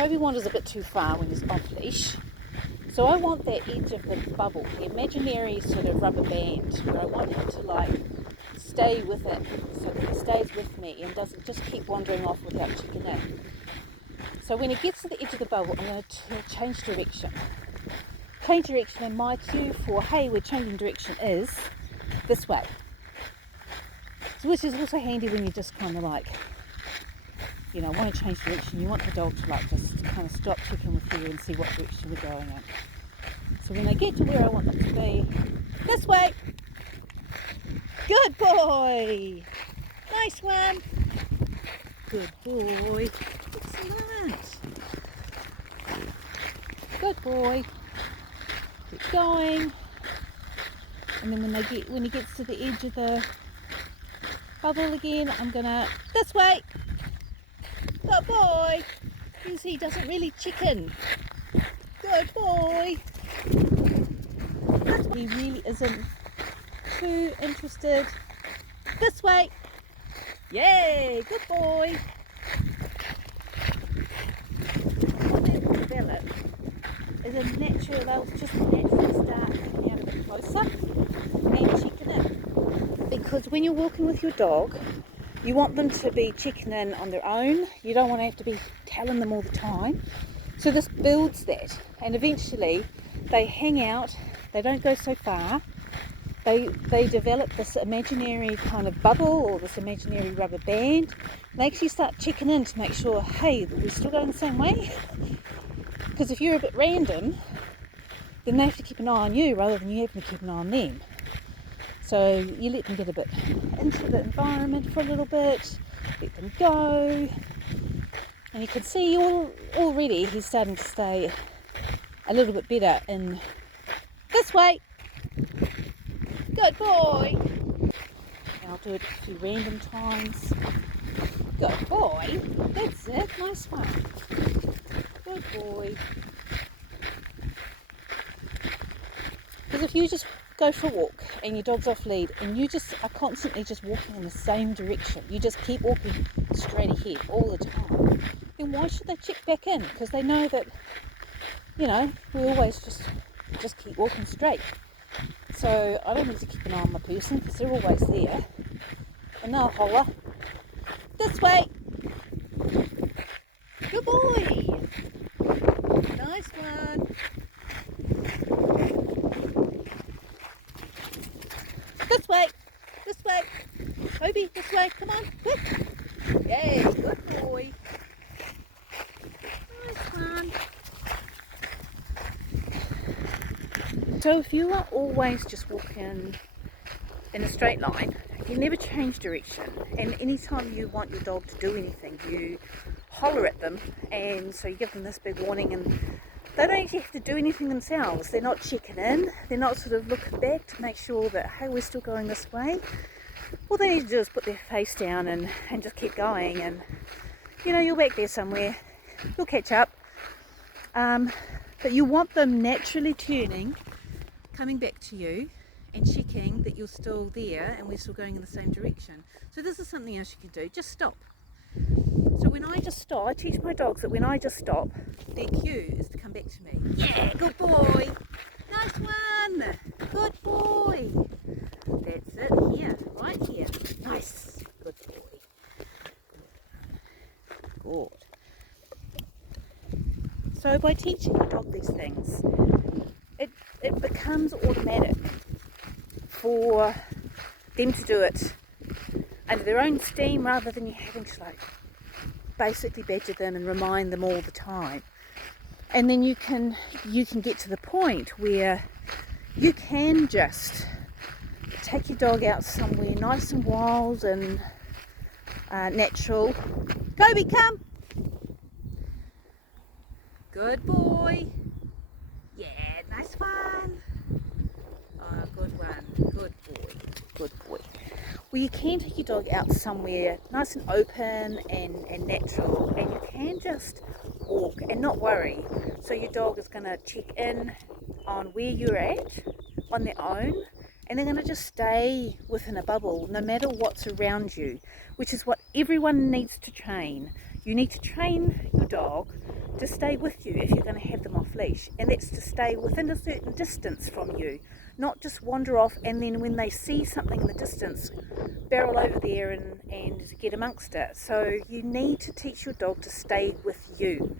Toby wanders a bit too far when he's off leash. So I want that edge of the bubble, the imaginary sort of rubber band, where I want him to like stay with it, so that he stays with me and doesn't just keep wandering off without checking in. So when he gets to the edge of the bubble, I'm going to change direction. Change direction, and my cue for, hey, we're changing direction is this way. So which is also handy when you just kind of like, you know, want to change direction. You want the dog to like just kind of stop checking with you and see what direction we're going in. So when they get to where I want them to be, this way. Good boy. Nice one. Good boy. Excellent. Good boy. Keep going. And then when he gets to the edge of the bubble again, I'm gonna this way. Good boy. You see, he doesn't really chicken. Good boy. He really isn't too interested. This way. Yay, good boy. What they will develop is a natural, they'll just naturally start coming out a bit closer and checking in. Because when you're walking with your dog, you want them to be checking in on their own. You don't want to have to be telling them all the time. So this builds that, and eventually they hang out, they don't go so far, they develop this imaginary kind of bubble or this imaginary rubber band. They actually start checking in to make sure, hey, we're still going the same way. Because if you're a bit random, then they have to keep an eye on you rather than you having to keep an eye on them. So you let them get a bit into the environment for a little bit, let them go. And you can see already he's starting to stay a little bit better in this way. Good boy. And I'll do it a few random times. Good boy. That's it. Nice one. Good boy. Because if you just go for a walk and your dog's off lead and you just are constantly just walking in the same direction, you just keep walking straight ahead all the time, then why should they check back in? Because they know that, you know, we always just keep walking straight. So I don't need to keep an eye on my person because they're always there. And they'll holler, this way. Good boy. Nice one. This way. This way. Toby, this way. Come on. Good. Yay. Good boy. Nice one. So if you are always just walking in a straight line, you never change direction, and anytime you want your dog to do anything, you holler at them, and so you give them this big warning, and they don't actually have to do anything themselves. They're not checking in, they're not sort of looking back to make sure that, hey, we're still going this way. All they need to do is put their face down and just keep going, and you know, you're back there somewhere, you'll catch up. But you want them naturally turning, coming back to you and checking that you're still there and we're still going in the same direction. So this is something else you can do. Just stop. So when I just stop, I teach my dogs that when I just stop, their cue is to come back to me. Yeah, good boy. Nice one. Good boy. That's it. Here, right here. Nice. Good boy. Good. So by teaching your dog these things, it becomes automatic for them to do it under their own steam rather than you having to like basically badger them and remind them all the time. And then you can get to the point where you can just take your dog out somewhere nice and wild and natural. Kobe, come! Good boy. Yeah, nice one. Oh, good one. Good boy. Good boy. Well, you can take your dog out somewhere nice and open and natural, and you can just walk and not worry. So your dog is going to check in on where you're at on their own, and they're going to just stay within a bubble no matter what's around you, which is what everyone needs to train. You need to train your dog to stay with you if you're going to have them off leash, and that's to stay within a certain distance from you, not just wander off and then when they see something in the distance barrel over there and get amongst it. So you need to teach your dog to stay with you.